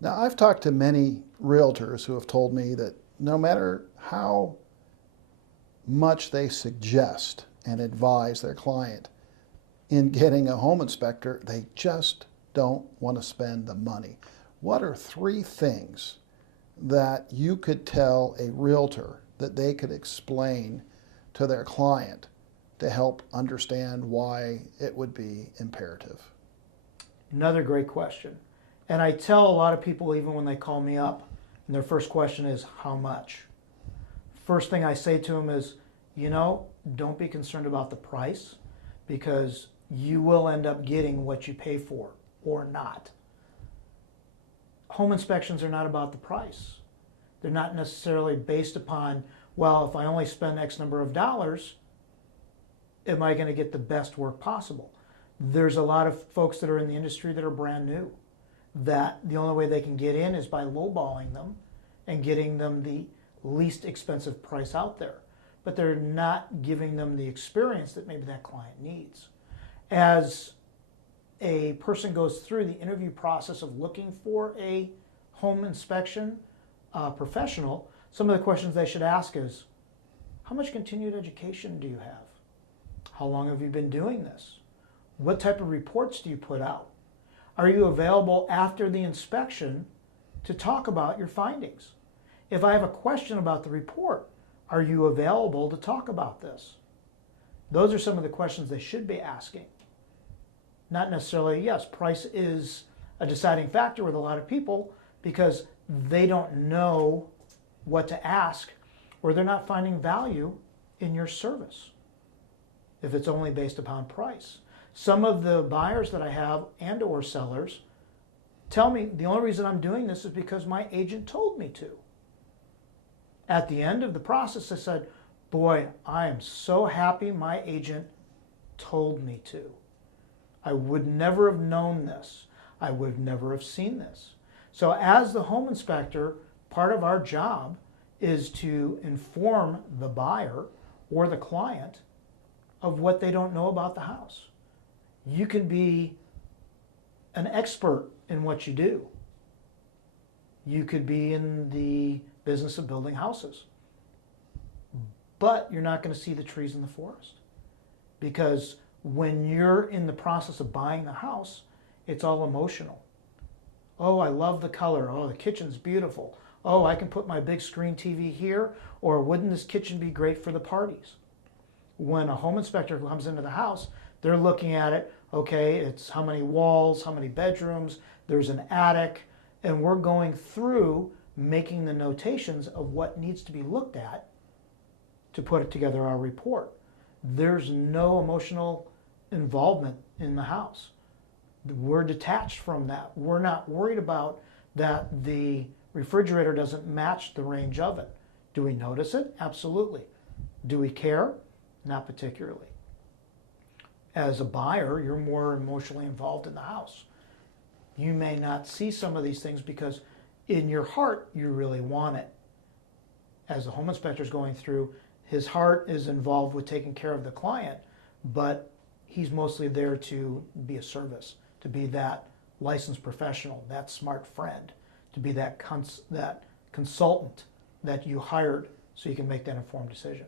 Now, I've talked to many realtors who have told me that no matter how much they suggest and advise their client in getting a home inspector, they just don't want to spend the money. What are three things that you could tell a realtor that they could explain to their client to help understand why it would be imperative? Another great question. And I tell a lot of people, even when they call me up, and their first question is, how much? First thing I say to them is, don't be concerned about the price, because you will end up getting what you pay for or not. Home inspections are not about the price. They're not necessarily based upon, well, if I only spend X number of dollars, am I going to get the best work possible? There's a lot of folks that are in the industry that are brand new, that the only way they can get in is by lowballing them and getting them the least expensive price out there. But they're not giving them the experience that maybe that client needs. As a person goes through the interview process of looking for a home inspection professional, some of the questions they should ask is, how much continued education do you have? How long have you been doing this? What type of reports do you put out? Are you available after the inspection to talk about your findings? If I have a question about the report, are you available to talk about this? Those are some of the questions they should be asking. Not necessarily, yes, price is a deciding factor with a lot of people because they don't know what to ask, or they're not finding value in your service if it's only based upon price. Some of the buyers that I have and or sellers tell me the only reason I'm doing this is because my agent told me to. At the end of the process, I said, boy, I am so happy my agent told me to. I would never have known this. I would never have seen this. So as the home inspector, part of our job is to inform the buyer or the client of what they don't know about the house. You can be an expert in what you do. You could be in the business of building houses, but you're not going to see the trees in the forest, because when you're in the process of buying the house, it's all emotional. Oh, I love the color. Oh, the kitchen's beautiful. Oh, I can put my big screen TV here, or wouldn't this kitchen be great for the parties? When a home inspector comes into the house, they're looking at it, okay, it's how many walls, how many bedrooms, there's an attic, and we're going through making the notations of what needs to be looked at to put together our report. There's no emotional involvement in the house. We're detached from that. We're not worried about that the refrigerator doesn't match the range oven. Do we notice it? Absolutely. Do we care? Not particularly. As a buyer, you're more emotionally involved in the house. You may not see some of these things because in your heart, you really want it. As the home inspector is going through, his heart is involved with taking care of the client, but he's mostly there to be a service, to be that licensed professional, that smart friend, to be that consultant that you hired so you can make that informed decision.